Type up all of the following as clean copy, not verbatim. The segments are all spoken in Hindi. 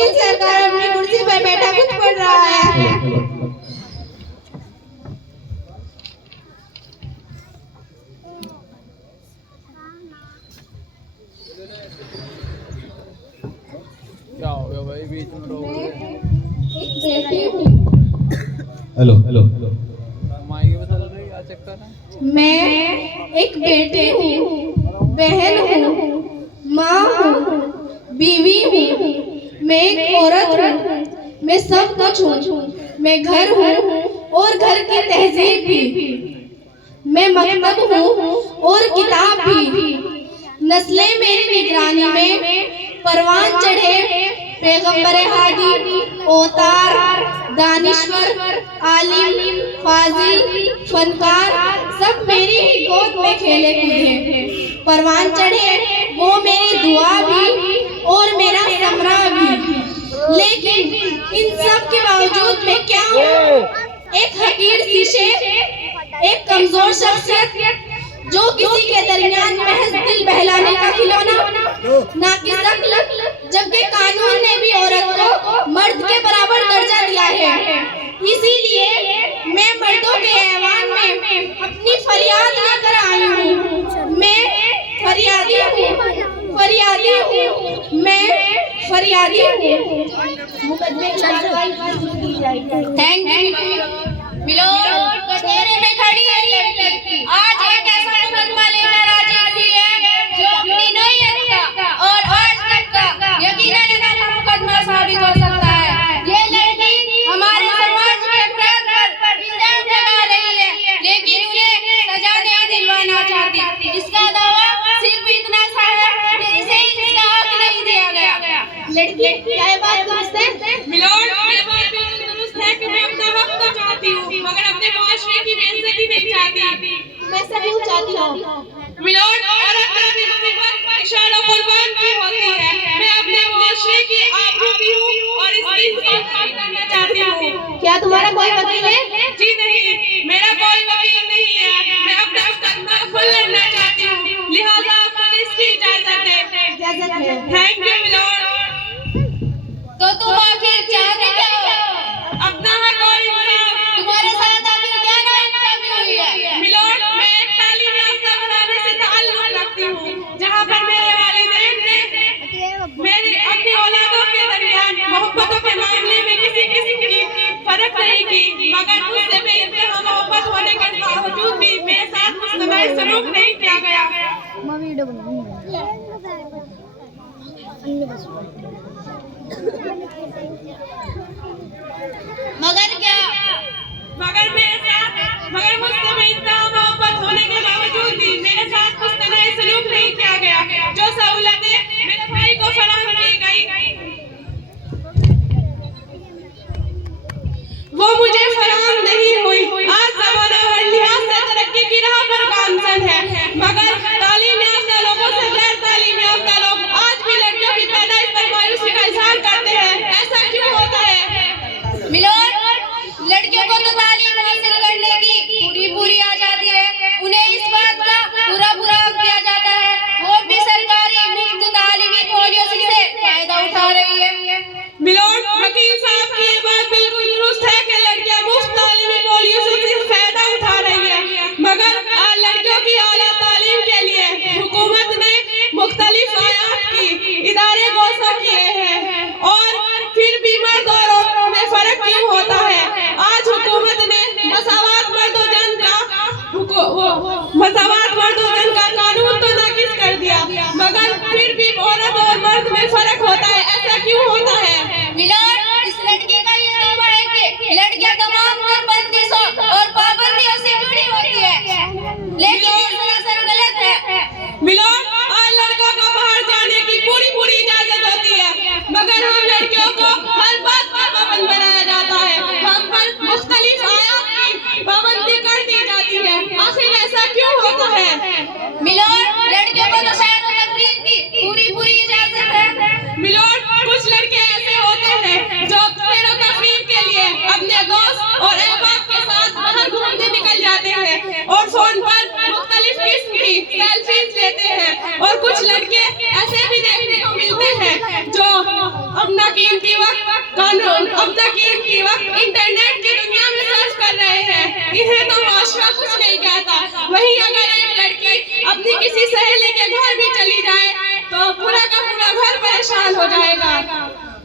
वकील सरकार अपनी कुर्सी पर बैठा कुछ पढ़ रहा है। क्या हो गया भाई, बीच में रोक हेलो हेलो माइक बदल रही है, चक्कर है। मैं एक बेटी हूँ, बहन हूँ, माँ हूँ, बीवी हूँ, मैं एक औरत हूँ, मैं सब कुछ हूँ, मैं घर हूँ और घर की तहजीब भी, मैं मकतब हूँ और किताब भी, नस्लें मेरी निगरानी में, परवान चढ़े पैगंबरे हादी, ओतार, दानिश्वर, आलिम, फाजिल, फनकार, सब मेरी ही गोद में खेले कूदे। परवान चढ़े वो मेरी दुआ भी और मेरा समरा भी। लेकिन इन सब के बावजूद मैं क्या हूँ? एक हकीर सी शे, एक कमजोर शख्सियत जो किसी के दरमियान महज दिल बहलाने का खिलौना, ना कि जबकि कानून ने भी औरत को मर्द के बराबर दर्जा दिया है। इसीलिए मैं मर्दों के ऐवान में अपनी फरियाद लेकर आई हूँ। मैं फरियादी हूँ, फरियादी हूँ, मैं फरियादी हूँ। Thank you. मिलोड कटोरे में खड़ी है लड़की, आज एक ऐसा मुकदमा लेकर राजी है जो अपनी नौयत का और आज तक का यकीनन इनका मुकदमा साबित हो सकता है। ये लड़की हमारे समाज के अपराध पर इल्जाम लगा रही है, लेकिन उन्हें सजा नहीं दिलवाना चाहती। इसका दावा सिर्फ इतना सा है कि इसे इसका हक नहीं दिया गया। लड़की क्या ये बात दुरुस्त है? मिलोड ये बात बिल्कुल दुरुस्त है कि मैं अपना हक तो चाहती हूँ, मगर अपने मुआशरे की बेइज्जती नहीं चाहती। मैं सब क्यों चाहती हूँ? मिलोड औरत अपनी मम्मी पर इशारों कुर्बान की होती है। मैं अपने मुआशरे की आबरू भी हूँ और इसकी हिफाजत करना चाहती हूँ। क्या तुम्हारा कोई वकील है? जी नहीं, मेरा कोई वकील नहीं है। मैं अपना मुकदमा खुद लड़ना चाहती हूँ, लिहाजा मुझे इसकी इजाजत है। Thank you milord. तो तुम आखिर चाहते क्या हो? अपना हक और इंसाफ। तुम्हारे साथ आखिर क्या नाइंसाफी हुई है? मिलोड मैं एक तालीम याफ्ता घराने से ताल्लुक रखती हूँ, जहाँ पर मेरे वालिदैन ने मेरी अपनी औलादों के दरमियान मोहब्बतों के मामले में किसी किस्म की फर्क नहीं की, मगर मुझसे बेइंतहा मोहब्बत होने के बावजूद भी मेरे साथ मुस्तमय सलूक नहीं किया गया। मगर क्या? मगर मुझसे बेइंतहा मोहब्बत होने के बावजूद भी मेरे साथ मुस्तमय सलूक नहीं किया गया। जो सहूलतें मेरे भाई को फराहम की गई वो मुझे फराहम नहीं हुई। आज ज़माना हर लिहाज से तरक्की की राह पर गामजन है, मगर तालीम याफ्ता लोगों से गैर तालीम याफ्ता लोग आज भी लड़कियों की पैदाइश पर मायूसी का इजहार करते हैं। ऐसा क्यों होता है? मिलोड लड़कियों को तो तालीम हासिल करने की पूरी आजादी है, उन्हें इस बात का पूरा हक दिया जाता है। वो भी सरकारी मुफ्त तालीमी पॉलिसी से फायदा उठा रही है। मिलोड वकील साहब की ये बात बिल्कुल दुरुस्त है कि लड़कियां मुफ्त तालीमी पॉलिसी से फायदा उठा रही है, मगर लड़कियों की आला तालीम के लिए हुकूमत ने मुख्तलिफ आयात की इदारे गोसा किए हैं, और फिर भी मर्द और औरतों में फर्क क्यों होता है? आज हुकूमत ने मसावात मर्द का कानून तो नाकिस कर दिया, मगर फिर भी औरत और मर्द में फर्क होता है। ऐसा क्यों होता है? मिलोड इस लड़की का ये दावा है कि लड़कियां तमाम बंदिशों और पाबंदियों से जुड़ी होती है, लेकिन ये सरासर गलत है। मिलोड आज लड़कों को बाहर जाने की पूरी इजाजत होती है, मगर हम लड़कियों को हर बात का पाबंद बनाया जाता है। हम पर मुख्तलिफ आयात की पाबंदी कर दी जाती है। आखिर ऐसा क्यों होता है? मिलोड लड़कियों को तो शायर और तफरीह की पूरी इजाजत है। मिलोड कुछ लड़के ऐसे होते हैं जो शायर और तफरीह के लिए अपने दोस्त और अहबाब के साथ बाहर घूमने निकल जाते हैं और फोन पर मुख्तलिफ किस्म की सेल्फीज लेते हैं, और कुछ लड़के ऐसे भी देखने को मिलते हैं जो अपना कीमती वक्त इंटरनेट की दुनिया में सर्च कर रहे हैं। इन्हें तो माशरा कुछ नहीं कहता। वहीं अगर एक लड़की अपनी किसी सहेली के घर भी चली जाए तो पूरा का पूरा घर परेशान हो जाएगा।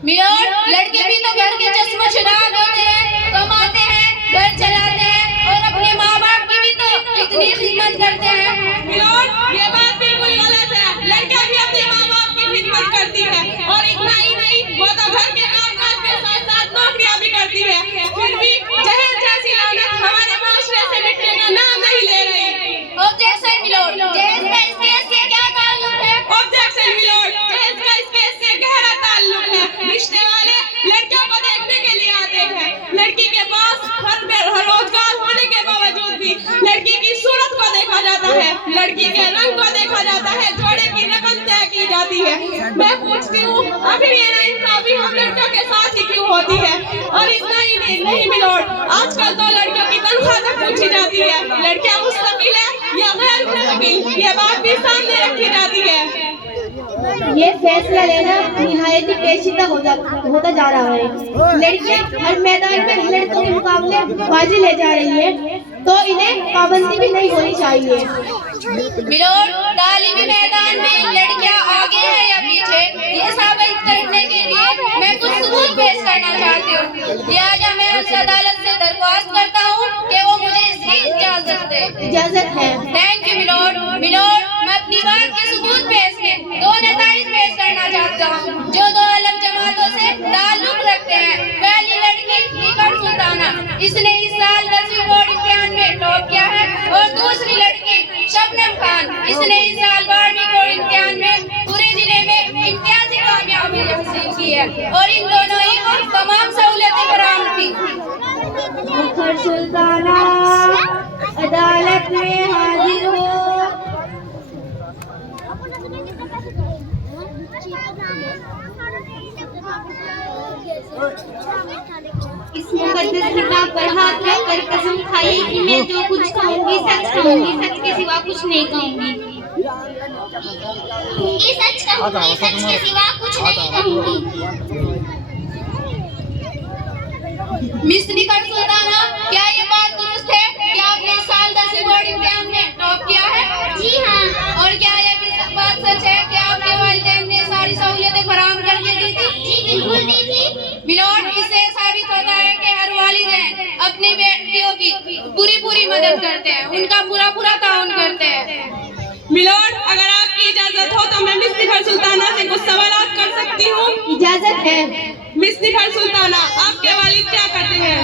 मिलोड, लड़के भी तो घर के चश्मे चिराग होते हैं, कमाते हैं, घर चलाते हैं और अपने माँ बाप की भी तो इतनी खिदमत करते हैं। मिलोड, ये बात बिल्कुल गलत है। लड़कियां भी अपने माँ बाप की खिदमत करती है और इतना ही नहीं, वो तो घर के कामकाज के साथ साथ नौकरियां भी करती है। फिर भी जहेज जैसी लानत हमारे माशरे से मिटने का नाम नहीं ले रही। ऑब्जेक्शन मिलोड, जहेज का इस केस से क्या ताल्लुक है? ऑब्जेक्शन मिलोड, जहेज का इस केस से गहरा ताल्लुक है। रिश्ते वाले लड़कियों को देखने के लिए आते हैं। लड़की के पास घर में रोजगार होने के बावजूद भी लड़की की सूरत को देखा जाता है, लड़की के रंग को देखा जाता है, जोड़े की रकम तय की जाती है। मैं पूछती हूँ, आखिर ये नाइंसाफी हम लड़कियों के साथ ही क्यों होती है? और इतना ही नहीं मिलोड, आजकल तो लड़कियों की तनख्वाह तक पूछी जाती है। लड़कियां मुस्तकिल है या गैर मुस्तकिल, ये बात भी सामने रखी जाती है। ये फैसला लेना निहायत ही पेचीदा होता जा रहा है। लड़कियां हर मैदान में लड़कों के मुकाबले बाजी ले जा रही है, तो इन्हें पाबंदी भी नहीं होनी चाहिए। मिलोड, तालीमी मैदान में लड़कियां आगे है या पीछे, ये साबित करने के लिए मैं कुछ सबूत पेश करना चाहती हूँ। लिहाजा मैं उस अदालत से दरख्वास्त करता हूँ कि वो मुझे इसकी इजाजत दे। इजाजत है। Thank you milord. मिलोड, मैं अपनी बात के सबूत पेश में दो नताइज पेश करना चाहता हूँ जो दो अलग जमातों से ताल्लुक रखते हैं। पहली लड़की निकर सुल्ताना, इसने इस साल 10वीं बोर्ड इम्तिहान में टॉप किया है, और दूसरी लड़की शबनम खान, इसने इस साल 12वीं बोर्ड इम्तिहान में पूरे जिले में इम्तियाजी कामयाबी हासिल की है, और इन दोनों ही को तमाम सहूलतें फराहम थी। निकर सुल्ताना अदालत में हाजिर हो। इस मुकद्दस किताब पर हाथ रखकर कसम खाइए कि मैं जो कुछ कहूँगी सच कहूँगी, सच के सिवा कुछ नहीं कहूँगी। सच कहूँगी, सच के सिवा कुछ नहीं कहूँगी। मिस निकर सुल्ताना, क्या ये बात दुरुस्त है कि आपने इस साल 10वीं बोर्ड इम्तिहान में टॉप किया है? जी हाँ। और क्या ये भी बात सच है कि आपके वालिदैन ने सारी सहूलियतें फराहम करके दी थी? जी बिल्कुल दी थी। मिलोड, इससे साबित होता है कि हर वालिदैन अपनी बेटियों की पूरी मदद करते हैं, उनका पूरा ताउन करते हैं। मिलोड, अगर आपकी इजाजत हो तो मैं मिस निकर सुल्ताना से कुछ सवालात कर सकती हूँ? इजाजत है। मिस निकर सुल्ताना, आपके वालिद क्या करते हैं?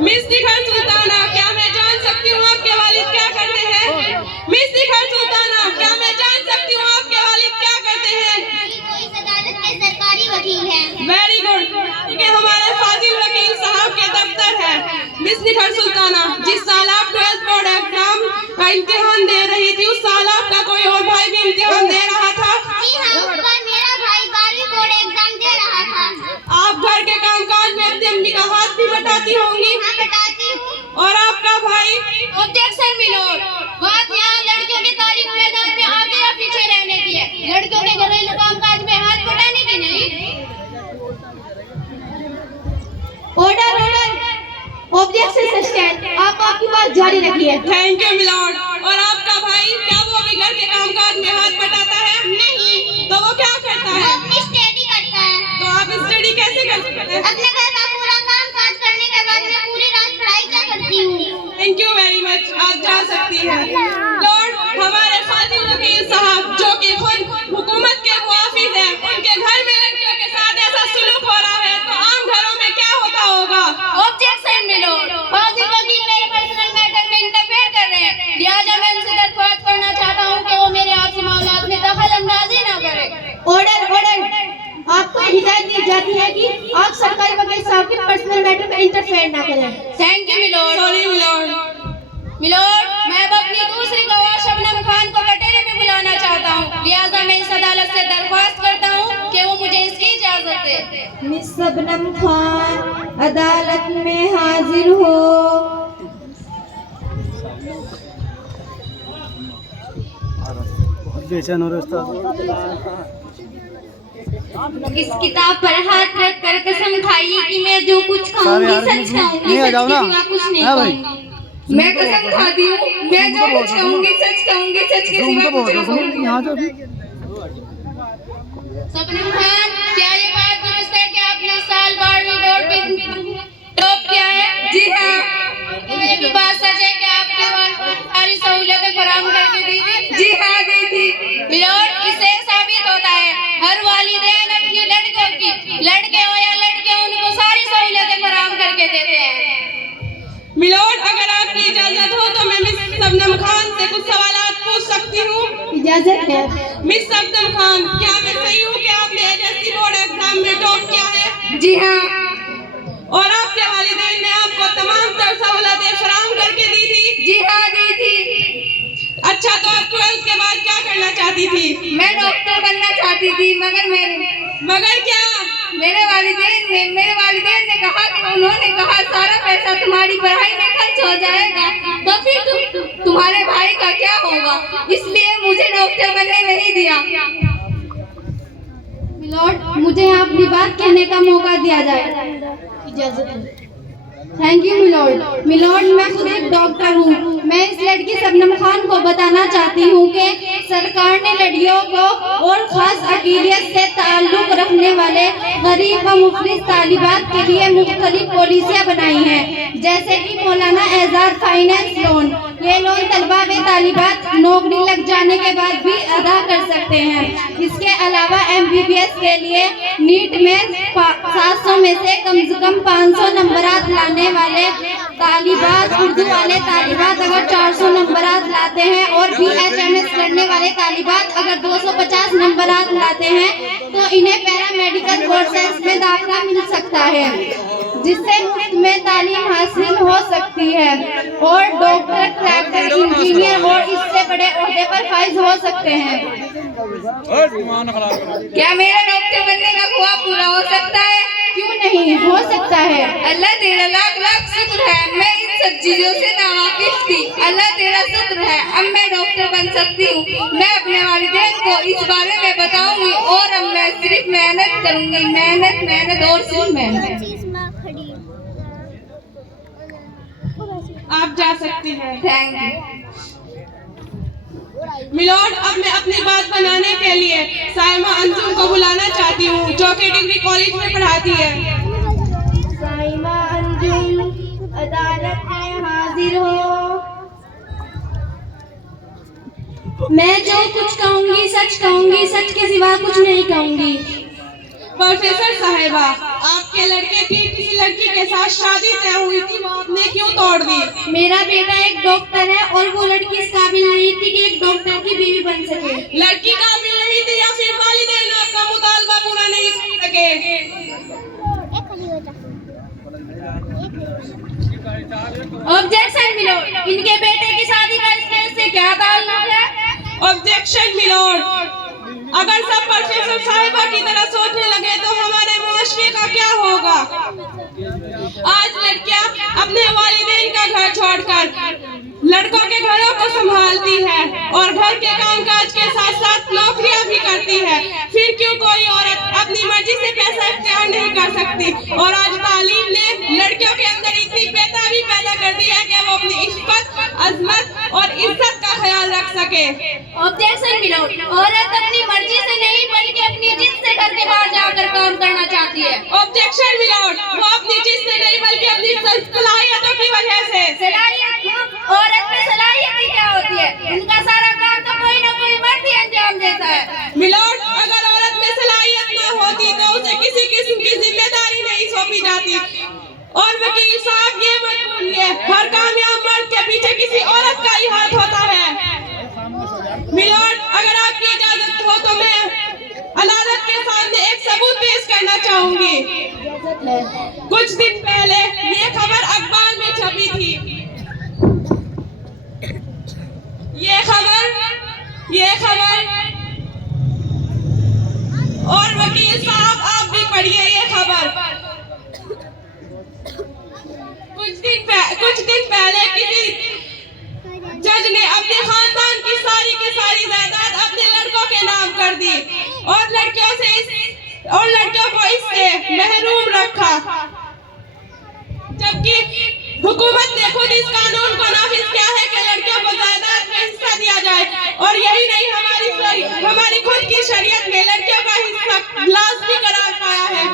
मिस निकर सुल्ताना, क्या मैं जान सकती हूँ आपके वालिद क्या करते हैं? मिस निकर सुल्ताना, क्या मैं जान सकती हूँ आपके वालिद क्या करते हैं? वो इस अदालत के सरकारी वकील हैं। वेरी गुड, ये हमारे फाजिल वकील साहब के दफ्तर है। मिस निकर सुल्ताना, जिस साल आप 12th बोर्ड एग्जाम का इम्तिहान दे रही थी, उस साल आपका कोई और भाई भी इम्तिहान दे रहा था? जी हाँ, उस बार मेरा भाई 12वीं बोर्ड एग्जाम दे रहा था। आप घर के कामकाज में अपनी अम्मी का हाथ भी बटाती होंगी? हाँ, बताती हूँ। और आपका भाई? ऑब्जेक्शन मिलोड, बात यहाँ लड़कियों के तालीम मैदान में आगे या पीछे रहने की है, लड़कियों के घरेलू कामकाज में हाथ बटाने की नहीं। Order objection sustain. आप आपकी बात जारी रखिए। Thank you milord. और आपका भाई, क्या वो भी घर के कामकाज में हाथ बटाता है? नहीं। तो वो क्या करता वो है? अपनी स्टडी करता है। तो आप स्टडी कैसे करते हैं? अपने घर का पूरा काम काज करने के बाद मैं पूरी रात पढ़ाई क्या करती हूँ। थैंक यू वेरी मच, आप जा सकती हैं। लॉर्ड, हमारे फाजिल वकील साहब जो कि खुद हुकूमत के मुआफिज हैं, उनके घर में लड़कियों के साथ ऐसा सुलूक हो रहा है, तो आम घरों में क्या होता होगा? ऑब्जेक्शन मिलोड, फाजिल वकील मेरे पर्सनल मैटर में इंटरफेयर कर रहे हैं, लिहाजा मैं उनसे दरख्वास्त करना चाहता हूँ कि वो मेरे आपसी मामलात में दखल अंदाजी न करे। ऑर्डर आपको हिदायत दी जाती है कि आप सरकारी वकील साहब के पर्सनल मैटर में इंटरफेयर ना करें। Thank you milord. Sorry milord. Milord, मैं अब अपनी दूसरी गवाह शबनम खान को कटहरे में बुलाना चाहता हूँ, लिहाजा मैं इस अदालत से दरख्वास्त करता हूँ कि वो मुझे इसकी इजाजत दे। मिस शबनम खान अदालत में हाजिर हो। बेचैन हो रहे उस्ताद। इस किताब पर हाथ रख कर कसम खाइए कि मैं जो कुछ खाऊंगी सच खाऊंगी, सच के सिवा कुछ नहीं खाऊंगी। मैं कसम खाती हूँ, मैं जो कुछ कहूँगी सच कहूँगी, सच के सिवा कुछ नहीं कहूँगी। सपना खान, क्या ये बात दुरुस्त है कि आपने साल 12वीं बोर्ड में टॉप किया है? जी हाँ। ये भी बात सच है कि आपने सारी सहूलियतें फराहम करके दी थी? जी हाँ, दी थी। मिलोड, इससे साबित होता है हर वालिदैन अपनी लड़कियों की, लड़के हो या लड़के, उनको सारी सहूलियतें फराहम करके देते हैं। मिलोड, अगर आपकी इजाजत हो तो मैं मिस शबनम खान से कुछ सवालात पूछ सकती हूँ? इजाजत है। मिस शबनम खान, क्या मैं सही हूँ कि आपने एचएससी बोर्ड एग्जाम में टॉप किया है? जी हाँ। और आपके वालिदैन ने आपको तमाम तर सहूलतें फराहम करके दी थी? जी हाँ, दी थी। अच्छा, तो आप 12th के बाद क्या करना चाहती थी? मैं डॉक्टर बनना चाहती थी, मगर क्या? मेरे वालिदैन ने कहा कि उन्होंने कहा सारा पैसा तुम्हारी पढ़ाई में खर्च हो जाएगा, तो फिर तुम्हारे भाई का क्या होगा, इसलिए मुझे डॉक्टर बनने नहीं दिया। मिलोड, मुझे यहाँ अपनी बात कहने का मौका दिया जाए। इजाजत है। Thank you milord. मिलोड, मैं खुद एक डॉक्टर हूँ। मैं इस लड़की शबनम खान को बताना चाहती हूँ कि सरकार ने लड़कियों को और खास अक़ीदत से ताल्लुक़ रखने वाले गरीब व मुफलिस तालिबात के लिए मुख्तलिफ पॉलिसियाँ बनाई हैं, जैसे कि मौलाना एजाज फाइनेंस लोन। ये लोन तलबा व तालिबात नौकरी लग जाने के बाद भी अदा कर सकते हैं। इसके अलावा MBBS के लिए नीट में 700 में से कम 500 नंबरात लाने वाले तालिबात, उर्दू वाले तालिबात अगर 400 नंबरात लाते हैं और BHMS करने वाले तालिबात अगर 250 नंबरात लाते हैं तो इन्हें पैरामेडिकल कोर्सेज में दाखिला मिल सकता है, जिससे मुफ्त में तालीम हासिल हो सकती है और डॉक्टर, कलेक्टर, इंजीनियर और इससे बड़े ओहदे पर फाइज हो सकते हैं। क्या मेरा डॉक्टर बनने का ख्वाब पूरा हो सकता है? क्यों नहीं, हो सकता है। अल्लाह तेरा लाख लाख शुक्र है, मैं इन सब चीजों से नावाकिफ थी। अल्लाह तेरा शुक्र है, अब मैं डॉक्टर बन सकती हूँ। मैं अपने वालिदैन को इस बारे में बताऊंगी और अब मैं सिर्फ मेहनत करूंगी, मेहनत और सिर्फ मेहनत। आप जा सकती हैं। Thank you. मिलोड, अब मैं अपनी बात बनाने के लिए साइमा अंजुम को बुलाना चाहती हूँ, जो कि डिग्री कॉलेज में पढ़ाती है। साइमा अंजुम, अदालत में हाजिर हो। मैं जो कुछ कहूँगी सच कहूँगी, सच के सिवा कुछ नहीं कहूँगी। प्रोफेसर साहिबा, आपके लड़के की किसी लड़की के साथ शादी तय हुई थी, वो आपने क्यों तोड़ दी? मेरा बेटा एक डॉक्टर है और वो लड़की इस काबिल नहीं थी कि एक डॉक्टर की बीवी बन सके। लड़की काबिल नहीं थी या फिर वालिदैन आपका मुतालबा पूरा नहीं कर सके? ऑब्जेक्शन मिलोड, इनके बेटे की शादी का इस केस से क्या ताल्लुक है? ऑब्जेक्शन मिलोड, अगर सब प्रोफेसर साहिबा की तरह सोचने लगे तो हमारे मुआशरे का क्या होगा? आज लड़कियां अपने वालिदैन का घर छोड़कर लड़कों के घरों को संभालती है और घर के कामकाज के साथ साथ नौकरियां भी करती है। फिर क्यों कोई औरत अपनी मर्जी से पैसा इख्तियार नहीं कर सकती? और आज तालीम ने लड़कियों के अंदर इतनी बेताबी पैदा कर दी है कि वो अपनी इज्जत, अजमत और इज्जत का ख्याल रख सके। ऑब्जेक्शन मिलोड, औरत अपनी मर्जी से नहीं बल्कि अपनी जिद से घर के बाहर जाकर काम करना चाहती है। ऑब्जेक्शन मिलोड, वो अपनी जिद से नहीं बल्कि अपनी सलाहियतों की वजह से। औरत में सलाहियत क्या होती है? उनका सारा काम तो कोई ना कोई मर्द ही अंजाम देता है। मिलोड, अगर औरत में सलाहियत न होती तो उसे किसी किस्म की जिम्मेदारी नहीं सौंपी जाती। और वकील साहब, ये मत भूलिए, हर कामयाब मर्द के पीछे किसी औरत का ही हाथ होता है। मिलोड, अगर आपकी इजाजत हो तो मैं अदालत के सामने एक सबूत पेश करना चाहूंगी। कुछ दिन पहले ये खबर अखबार में छपी थी। ये खबर और वकील साहब आप भी पढ़िए ये खबर। कुछ दिन पहले किसी जज ने अपने खानदान की सारी जायदाद अपने लड़कों के नाम कर दी और लड़कियों से इस और लड़कियों को इससे महरूम रखा, जबकि हुकूमत ने खुद इस कानून को नाफिज किया है कि लड़कियों को जायदाद में हिस्सा दिया जाए। और यही नहीं, हमारी खुद की शरीयत में लड़कियों का हिस्सा लाजमी करार पाया है।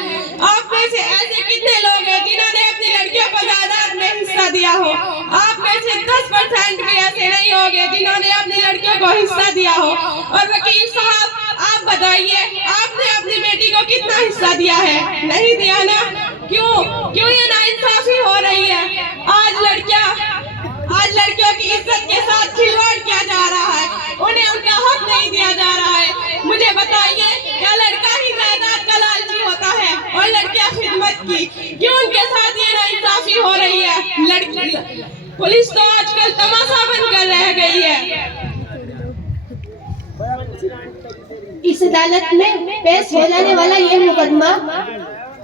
आप में से ऐसे कितने लोग हैं जिन्होंने अपनी लड़कियों को जायदाद में हिस्सा दिया हो? आप में से 10% भी ऐसे नहीं होंगे जिन्होंने अपनी लड़कियों को हिस्सा दिया हो। और वकील साहब, आप बताइए, आपने अपनी बेटी को कितना हिस्सा दिया है? नहीं दिया ना? क्यों ये नाइंसाफी हो रही है? आज लड़कियों की इज्जत के साथ खिलवाड़ किया जा रहा है, उन्हें उनका हक नहीं दिया जा रहा है। मुझे बताइए, क्या लड़का ही जायदाद का लालची होता है और लड़कियां खिदमत की? क्यों उनके साथ ये नाइंसाफी हो रही है? लड़की पुलिस तो आजकल तमाशा बनकर रह गई है। इस अदालत में पेश हो जाने वाला ये मुकदमा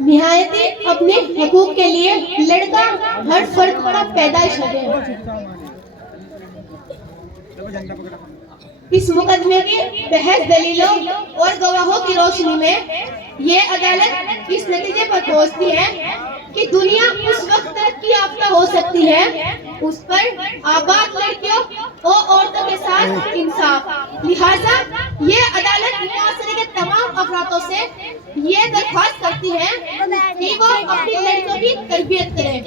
निहायती अपने हकूक के लिए लड़का हर फर्द का पैदाइश है। इस मुकदमे की बहस दलीलों और गवाहों की रोशनी में ये अदालत इस नतीजे पर पहुंचती है कि दुनिया उस वक्त तरक्की याफ्ता हो सकती है उस पर आबाद लड़कियों और औरतों के साथ इंसाफ। लिहाजा ये अदालत मुआशरे के तमाम अफरादों से ये दरख्वास्त करती है कि वो अपनी लड़कियों की तरबियत करें,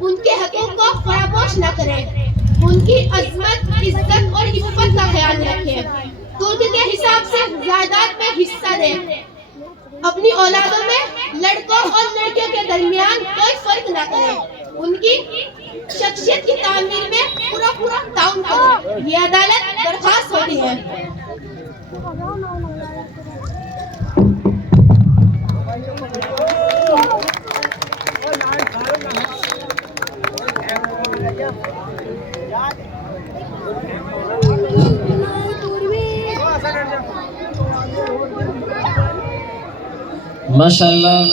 उनके हकूक को फरामोश न करें, उनकी अजमत, इज्जत और इज्जत का ख्याल रखें, तुर्क के हिसाब से जायदाद में हिस्सा दें, अपनी औलादों में लड़कों और लड़कियों के दरमियान कोई फर्क न करें, उनकी शख्सियत की तामीर में पूरा ताउन करें। ये अदालत दरख्वास्त होती है। माशाअल्लाह।